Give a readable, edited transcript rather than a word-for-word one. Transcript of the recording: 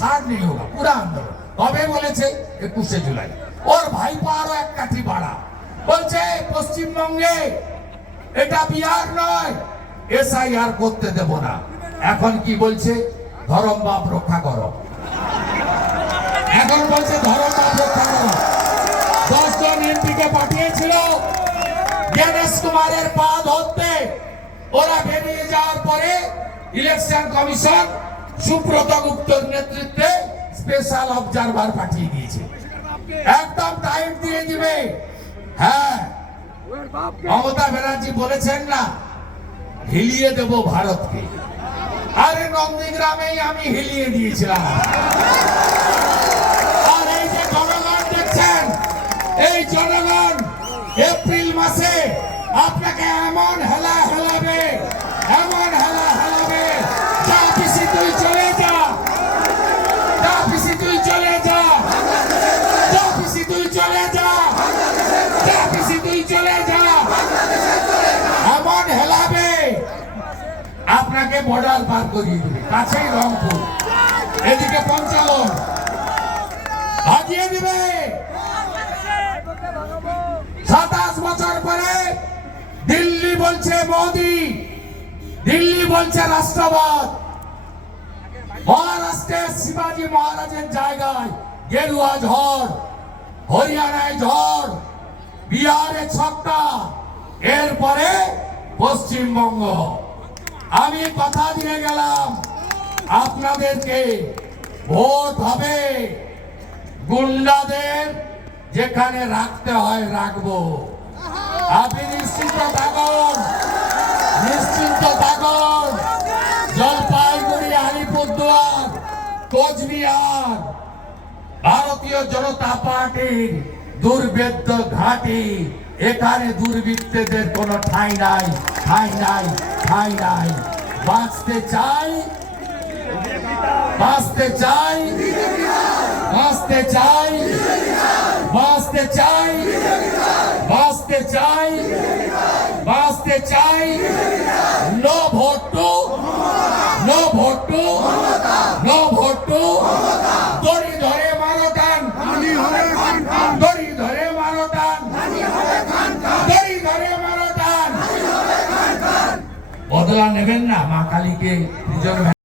ছাড় নেই হোগা, পুরা আন্দোলন। কবে বলেছে? 21শে জুলাই। ওর ভাইপো আরো এক কাঠি বাড়া, বলছে পশ্চিমবঙ্গে এটা বিহার নয়, এসআইআর করতে দেব না। এখন কি বলছে? ধরম বাপ রক্ষা করো। এখন বলছে ধরম বাপ রক্ষা করো। 10 জন এমপিকে পাঠিয়েছিল জ্ঞানেশ কুমারের পা ধরতে। ওরা বেরিয়ে যাওয়ার পরে ইলেকশন কমিশন সুব্রত গুপ্তর নেতৃত্বে স্পেশাল অবজারভার পাঠিয়ে দিয়েছে। একদম টাইম দিয়ে দিবে। হ্যাঁ, মমতা ব্যানার্জি বলেছেন না, হিলিয়ে দেব ভারতকে। আরে নন্দীগ্রামেই আমি হিলিয়ে দিয়েছিলাম। আর এই যে জনগণ দেখছেন, এই জনগণ এপ্রিল মাসে আপনাকে এমন হেলা হেলাবে, এমন হেলা হেলাবে, যা পিসি তুই চলে যা, যা পিসি তুই চলে যা, যা পিসি তুই চলে যা, যা পিসি তুই চলে যা, এমন হেলাবে আপনাকে বর্ডার পার করিয়ে দেবে। কাছেই রংপুর, এদিকে পঞ্চালন, ভাগিয়ে দিবে। 27 বছর পরে দিল্লি বলছে মোদি, দিল্লি বলছে রাষ্ট্রবাদ। মহারাষ্ট্রের শিবাজি মহারাজের জায়গায় গেরুয়া ঝড়, হরিয়ানায় ঝড়, বিহারে ছক্কা, এরপরে পশ্চিমবঙ্গ। আমি কথা দিয়ে গেলাম আপনাদেরকে, ভোট হবে, গুন্ডাদের যেখানে রাখতে হয় রাখবো। আপনি নিশ্চিন্ত থাকুন, নিশ্চিন্ত থাকুন। জলপাইগুড়ি, আলিপুরদুয়ার, কোচবিহার, ভারতীয় জনতা পার্টির দুর্ভেদ্য ঘাঁটি। এখানে দুর্বৃত্তদের কোনো ঠাঁই নাই, ঠাঁই নাই, ঠাঁই নাই। বাঁচতে চাই, বাঁচতে চাই, বাঁচতে চাই, বাঁচতে চাই, বাঁচতে চাই, বাঁচতে চাই। No vote to, no vote to, no vote to. দড়ি ধরে মারো টান, দড়ি ধরে মারো টান, দড়ি ধরে মারো টান। বদলা নেবেন না মা কালীকে।